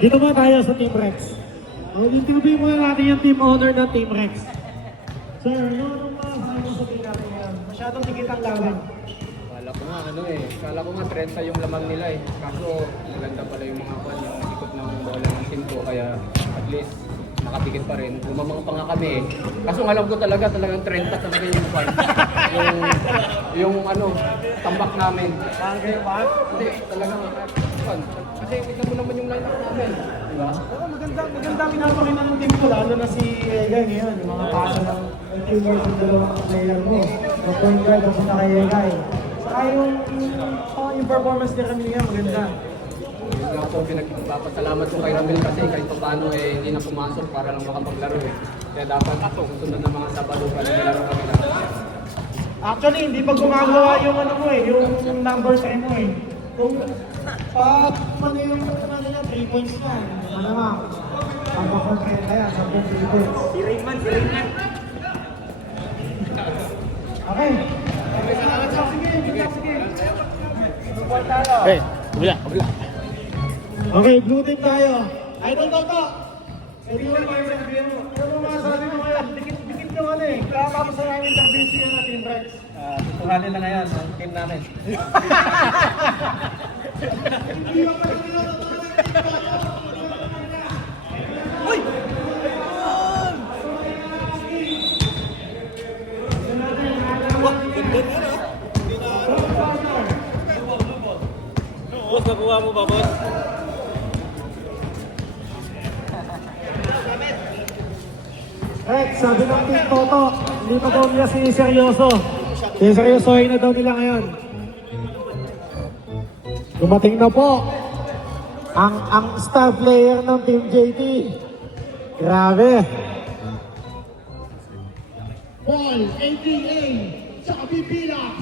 Dito muna tayo sa Team Rex. Interview muna natin yung team owner ng Team Rex. Sir, anong masasabi mo sa team natin yan? Masyadong tikit ang laban. Kala ko nga 30 yung lamang nila eh. Kaso maganda pala yung mga kwan, yung ikot ng bola ng team ko, kaya at least nakapikit pa rin. Lumamang pa nga kami eh. Kaso alam ko talagang 30 talaga yung kwan. yung tambak namin. Parang kayo ba? Hindi, talagang kwan. Kasi tignan mo naman yung lineup namin. Diba? Maganda pinapakita ng team ko, lalo na si Egay ngayon. Yung mga pasa ng teamwork ng dalawang player mo. Yung point guard, papunta kay Egay. Saka yung performance niya kami nga, maganda. Yun nga po, pinagpapasalamat ko kay Ramil kasi kahit paano hindi na pumasok para lang makapaglaro eh. Kaya dapat susunod na mga Sabado pa nilaro kami lang. Actually, hindi pa gumagawa yung yung number sa mo eh. Kung yung 3 points na, malamang. Pagpakomprenta yan, 10 points. Si Raymond. Okay. Sige. Kabila. Okay, blue team tayo. Idol Toto! Pwede mo naman yung sabihin mo. Ano masasabi mo ngayon? Dikit yung kaya tapos na namin interview siya na Team Rex. Tuhanin na ngayon ang team namin. Hindi ba pala nila Uy! Boss, nakuha mo ba, boss? Rex, sabi ng Team Toto, hindi pa daw nila siniseryoso. Siseryosohin na daw nila ngayon. Dumating na po ang star player ng Team JT. Grabe. Paul, ATA, sa Pipilax.